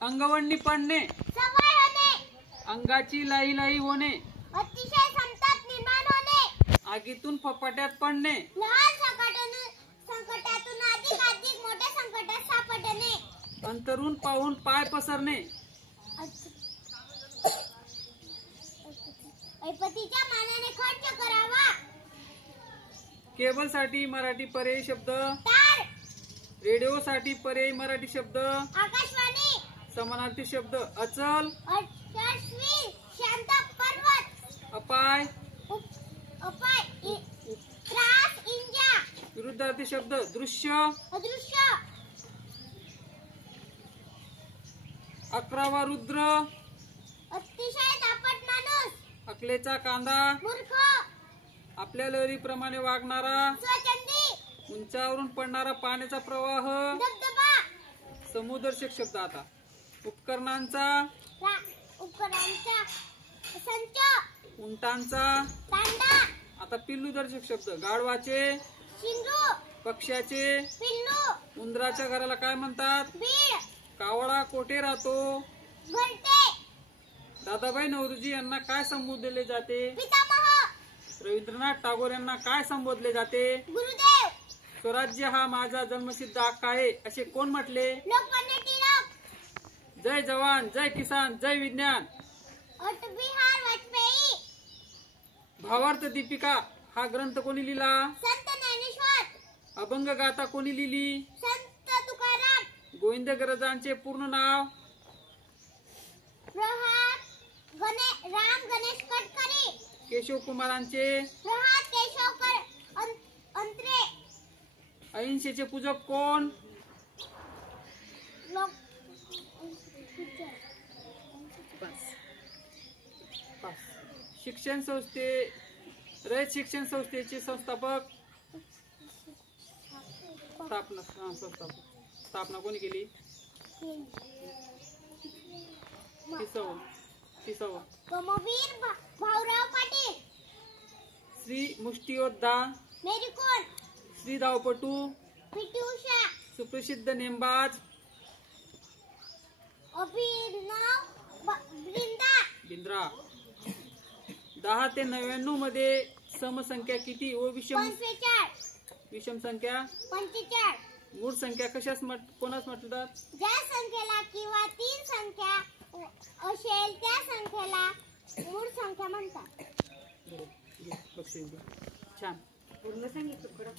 अंगवळणी पडणे, सवय होणे, अंगाची लाई लाई होणे, अतिशय संताप निर्माण होणे, आगीतून फपाट्यात पडणे, लहान संकटातून अधिक मोठ्या संकटात सापडणे, अंतरून पाहून पाय पसरणे, ऐपतीच्या मानाने खर्च करावा, केबलसाठी मराठी पर्यायी शब्द, तार, रेडिओसाठी पर्यायी मराठी शब्द, आकाशवाणी, समानार्थी शब्द, अचल, अश्विन, शांत, पर्वत, अपाय, अपाय, त्रास, इंजा, विरुद्धार्थी शब्द, दृश्य, अदृश्य, 11वा रुद्र, अतिशय दापट माणूस, अकलेचा कांदा, मूर्ख, आपल्या लहरीप्रमाणे वागणारा, स्वच्छंदी, उंचावरून पडणारा पाण्याचा प्रवाह, धबधबा, समुद्रशक शब्द. आता उपकरणांचा, उपकरणांचा संच, उंटांचा, तांडा, आता पिल्लूदर्शक शब्द, गाढवाचे, शिंगू, पक्ष्याचे, पिल्लू, उंदराच्या घराला काय म्हणतात, बीड, कावळा कोठे राहतो, घरटे, दादाभाई नौरोजी यांना काय संबोधले जाते, पितामह, रवींद्रनाथ टागोर यांना काय संबोधले जाते, गुरुदेव, स्वराज्य हा माझा जन्मसिद्ध हक्क आहे असे कोण म्हटले, लोकमान्य टिळक, जय जवान जय किसान जय विज्ञान, अटल बिहारी वाजपेयी, भावार्थ दीपिका हा ग्रंथ कोणी लिहिला, संत ज्ञानेश्वर, अभंग गाथा कोणी लिहिली, संत तुकाराम, गोविंदग्रजांचे पूर्ण नाव, राम गणेश कटकरी, केशव कुमारांचे, प्रहात केशवकर अंत्रे, अहिंसेचे पूजक कोण, शिक्षण संस्थे रयत शिक्षण संस्थेचे संस्थापक, स्थापना कोणी केली, 30वा कर्मवीर भाऊराव पाटील, श्री मुष्टियोद्धा, मेरी कोम, श्री धावपटू, पी.टी. उषा, सुप्रसिद्ध नेमबाज, अभिनव बिंद्रा. 10 ते 99 मध्ये समसंख्या किती व विषम संख्या, 45, मूळ संख्या कशास कोणास म्हणतात, ज्या संख्येला किंवा 3 संख्या असेल त्या संख्येला मूळ संख्या म्हणतात. छान पूर्ण सांगितलं खरं.